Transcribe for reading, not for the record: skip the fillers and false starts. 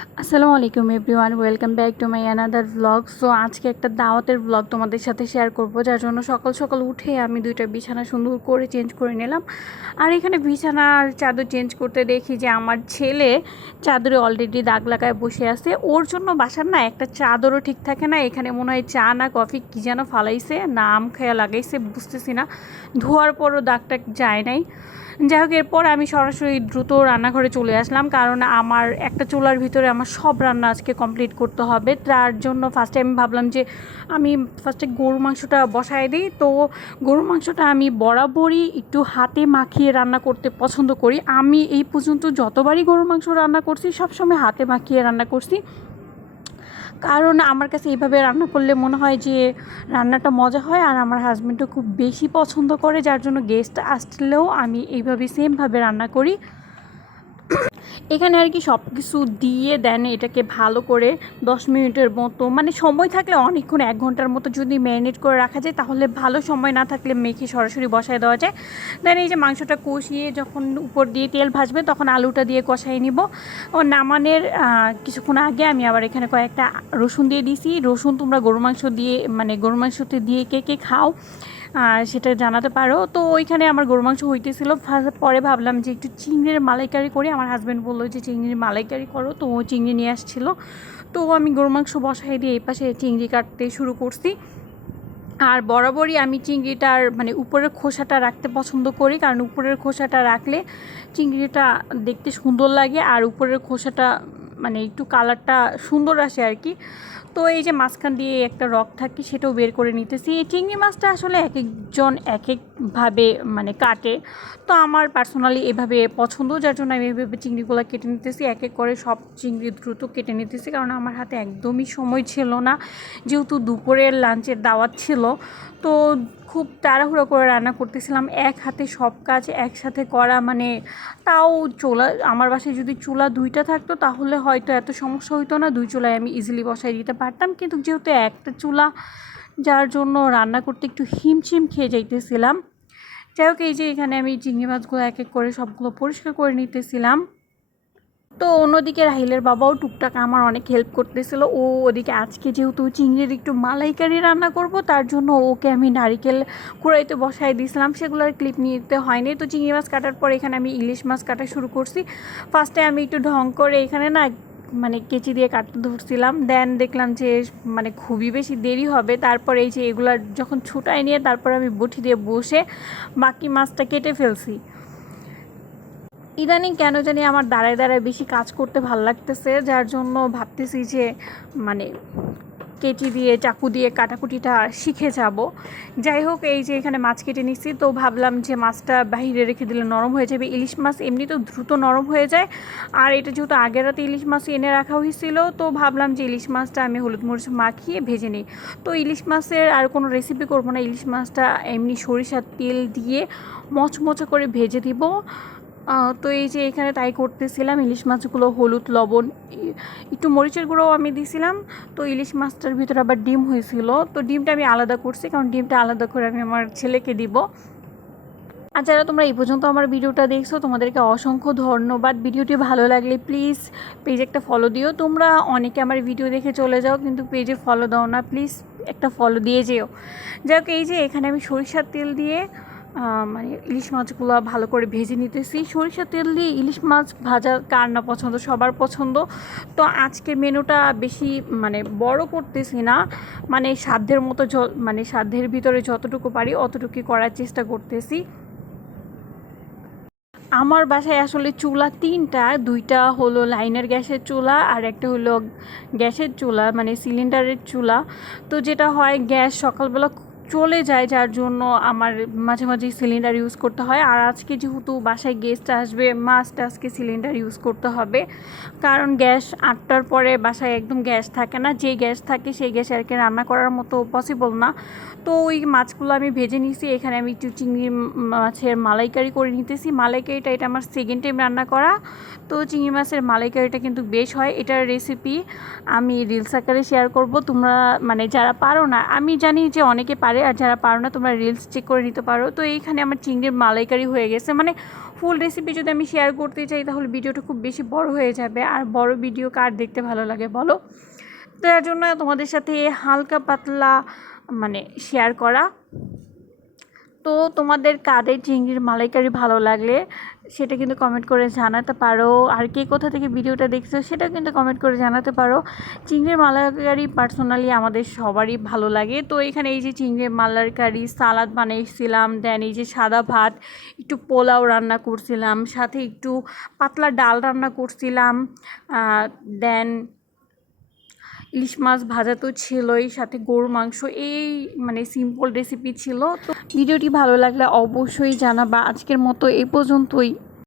আসসালামু আলাইকুম everyone, welcome back to my another blog. So আজকে একটা দাওয়াতের ব্লগ তোমাদের সাথে শেয়ার করব, যার জন্য সকাল সকাল উঠে আমি দুইটা বিছানা সুন্দর করে চেঞ্জ করে নিলাম। আর এখানে বিছানা আর চাদর চেঞ্জ করতে দেখি যে আমার ছেলে চাদরে অলরেডি দাগ লাগায় বসে আছে। ওর জন্য বাসার না একটা চাদরও ঠিক থাকে না। এখানে মনে হয় চা না কফি কী যেন ফালাইছে না আম খেয়া লাগাইছে, বুঝতেছি না। ধোয়ার পরও দাগটা যায় নাই। যাই হোক, এরপর আমি সরাসরি দ্রুত রান্নাঘরে চলে আসলাম, কারণ আমার একটা চুলার ভিতরে আমার সব রান্না আজকে কমপ্লিট করতে হবে। তার জন্য ফার্স্টে আমি ভাবলাম যে আমি ফার্স্টে গরু মাংসটা বসায় দিই। তো গরু মাংসটা আমি বরাবরই একটু হাতে মাখিয়ে রান্না করতে পছন্দ করি। আমি এই পর্যন্ত যতবারই গরুর মাংস রান্না করছি সবসময় হাতে মাখিয়ে রান্না করছি, কারণ আমার কাছে এইভাবে রান্না করলে মনে হয় যে রান্নাটা মজা হয়। আর আমার হাজব্যান্ডও খুব বেশি পছন্দ করে, যার জন্য গেস্ট আসলেও আমি এইভাবে সেমভাবে রান্না করি। এখানে আর কি সব কিছু দিয়ে দেন এটাকে ভালো করে 10 মিনিটের মতো, মানে সময় থাকলে অনেকক্ষণ 1 ঘন্টার মতো যদি ম্যারিনেট করে রাখা যায় তাহলে ভালো, সময় না থাকলে মেখে সরাসরি বসায় দেওয়া যায়। দেন এই যে মাংসটা কষিয়ে যখন উপর দিয়ে তেল ভাজবে তখন আলুটা দিয়ে কষাই নিব। ও নামানের কিছুক্ষণ আগে আমি আবার এখানে কয়েকটা রসুন দিয়ে দিছি। রসুন তোমরা গরু মাংস দিয়ে, মানে গরু মাংসতে দিয়ে কে কে খাও সেটা জানাতে পারো। তো ওইখানে আমার গরু মাংস হইতেছিল, পরে ভাবলাম যে একটু চিংড়ির মালাইকারি করি। আমার হাজব্যান্ড বললো যে চিংড়ির মালাইকারি করো, তো ও চিংড়ি নিয়ে আসছিলো। তো আমি গরু মাংস বসাই দিয়ে এই পাশে চিংড়ি কাটতে শুরু করছি। আর বরাবরই আমি চিংড়িটার মানে উপরের খোসাটা রাখতে পছন্দ করি, কারণ উপরের খোসাটা রাখলে চিংড়িটা দেখতে সুন্দর লাগে আর উপরের খোসাটা মানে একটু কালারটা সুন্দর আসে আর কি। তো এই যে মাঝখান দিয়ে একটা রক থাকে সেটাও বের করে নিতেছি। এই চিংড়ি মাছটা আসলে এক একজন এক একভাবে মানে কাটে, তো আমার পার্সোনালি এভাবে পছন্দ, যার জন্য আমি এভাবে চিংড়িগুলো কেটে নিতেছি। এক এক করে সব চিংড়ি দ্রুত কেটে নিতেছি, কারণ আমার হাতে একদমই সময় ছিল না, যেহেতু দুপুরের লাঞ্চের দাওয়াত ছিল। তো খুব তাড়াহুড়ো করে রান্না করতেছিলাম, এক হাতে সব কাজ একসাথে করা মানে, তাও চুলা আমার বাসায় যদি চুলা দুইটা থাকতো তাহলে হয়তো এত সমস্যা হইতো না, দুই চুলায় আমি ইজিলি বসাই দিতে পারতাম। কিন্তু যেহেতু একটা চুলা, যার জন্য রান্না করতে একটু হিমশিম খেয়ে যাইতেছিলাম। যাই হোক, এই যে এখানে আমি চিংড়ি মাছগুলো এক এক করে সবগুলো পরিষ্কার করে নিতেছিলাম। তো অন্যদিকে রাহিলের বাবাও টুকটাক আমার অনেক হেল্প করতেছিল। ও ওদিকে আজকে যেহেতু চিংড়ির একটু মালাইকারি রান্না করব, তার জন্য ওকে আমি নারিকেল কুড়াইতে বসাই দিয়েছিলাম, সেগুলোর ক্লিপ নিতে হয়নি। তো চিংড়ি মাছ কাটার পর এখানে আমি ইলিশ মাছ কাটা শুরু করছি। ফার্স্টে আমি একটু ঢং করে এখানে না মানে কেচি দিয়ে কাটতে ধরছিলাম, দেন দেখলাম যে মানে খুবই বেশি দেরি হবে। তারপর এই যে এগুলা যখন ছুটাই নিয়ে তারপর আমি বটি দিয়ে বসে বাকি মাছটা কেটে ফেলছি। ইদানিং কেন জানি আমার দাঁড়ায় দাঁড়ায় বেশি কাজ করতে ভাল লাগতেছে, যার জন্য ভাবতেছি যে মানে কেচি দিয়ে চাকু দিয়ে কাটাকুটিটা শিখে যাব। যাই হোক, এই যে এখানে মাছ কেটে নিচ্ছি, তো ভাবলাম যে মাছটা বাইরে রেখে দিলে নরম হয়ে যাবে। ইলিশ মাছ এমনি তো দ্রুত নরম হয়ে যায়, আর এটা যেহেতু আগের রাতে ইলিশ মাছ এনে রাখা হয়েছিল, তো ভাবলাম যে ইলিশ মাছটা আমি হলুদ মরিচ মাখিয়ে ভেজে নিই। তো ইলিশ মাছের আর কোনো রেসিপি করবো না, ইলিশ মাছটা এমনি সরিষার তেল দিয়ে মচমচে করে ভেজে দিব। তো এই যে এখানে তাই করতেছিলাম। ইলিশ মাছগুলো হলুদ লবণ একটু মরিচের গুঁড়োও আমি দিয়েছিলাম। তো ইলিশ মাছটার ভিতরে আবার ডিম হয়েছিল, তো ডিমটা আমি আলাদা করছি, কারণ ডিমটা আলাদা করে আমি আমার ছেলেকে দিব। আর যারা তোমরা এই পর্যন্ত আমার ভিডিওটা দেখছো তোমাদেরকে অসংখ্য ধন্যবাদ। ভিডিওটি ভালো লাগলে প্লিজ পেজে একটা ফলো দিও। তোমরা অনেকে আমার ভিডিও দেখে চলে যাও কিন্তু পেজে ফলো দাও না, প্লিজ একটা ফলো দিয়ে যেও। যাই হোক, এই যে এখানে আমি সরিষার তেল দিয়ে মানে ইলিশ মাছগুলো ভালো করে ভেজে নিতেছি। সরিষার তেল দিয়ে ইলিশ মাছ ভাজা কার না পছন্দ, সবার পছন্দ। তো আজকের মেনুটা বেশি মানে বড় করতেছি না, মানে সাধ্যের মতো মানে সাধ্যের ভিতরে যতটুকু পারি অতটুকু করার চেষ্টা করতেছি। আমার বাসায় আসলে চুলা তিনটা, দুইটা হলো লাইনের গ্যাসের চুলা আর একটা হলো গ্যাসের চুলা মানে সিলিন্ডারের চুলা। তো যেটা হয় গ্যাস সকালবেলা চলে যায়, যার জন্য আমার মাঝে মাঝে সিলিন্ডার ইউজ করতে হয়। আর আজকে যেহেতু বাসায় গেস্ট আসবে, মাস্ট আজকে সিলিন্ডার ইউজ করতে হবে, কারণ গ্যাস 8টার পরে বাসায় একদম গ্যাস থাকে না। যে গ্যাস থাকে সেই গ্যাসে আর কি রান্না করার মতো পসিবল না। তো ওই মাছগুলো আমি ভেজে নিয়েছি। এখানে আমি একটু চিংড়ি মাছের মালাইকারি করে নিতেছি। মালাইকারিটা এটা আমার সেকেন্ড টাইম রান্না করা। তো চিংড়ি মাছের মালাইকারিটা কিন্তু বেশ হয়, এটার রেসিপি আমি রিলস আকারে শেয়ার করব। তোমরা মানে যারা পারো না, আমি জানি যে অনেকে পারে, আর যারা পারো না তোমরা রিলস চেক করে নিতে পারো। তো এইখানে আমার চিংড়ির মালাইকারি হয়ে গেছে। মানে ফুল রেসিপি যদি আমি শেয়ার করতে চাই তাহলে ভিডিওটা খুব বেশি বড় হয়ে যাবে, আর বড় ভিডিও কার দেখতে ভালো লাগে বলো। তো এর জন্য তোমাদের সাথে হালকা পাতলা মানে শেয়ার করা। তো তোমাদের কাদের চিংড়ির মালাইকারি ভালো লাগলে সেটা কিন্তু কমেন্ট করে জানাতে পারো, আর কে কোথা থেকে ভিডিওটা দেখছো সেটা কিন্তু কমেন্ট করে জানাতে পারো। চিংড়ির মালাইকারি পার্সোনালি আমাদের সবারই ভালো লাগে। তো এখানে এই যে চিংড়ির মালাইকারি, সালাদ বানিয়েছিলাম, দেন এই যে সাদা ভাত, একটু পোলাও রান্না করছিলাম, সাথে একটু পাতলা ডাল রান্না করছিলাম, দেন ইলিশ মাছ ভাজা তো ছিলই, সাথে গরুর মাংস। এই মানে সিম্পল রেসিপি ছিল। তো ভিডিওটি ভালো লাগলে অবশ্যই জানাবা। আজকের মতো এই পর্যন্তই।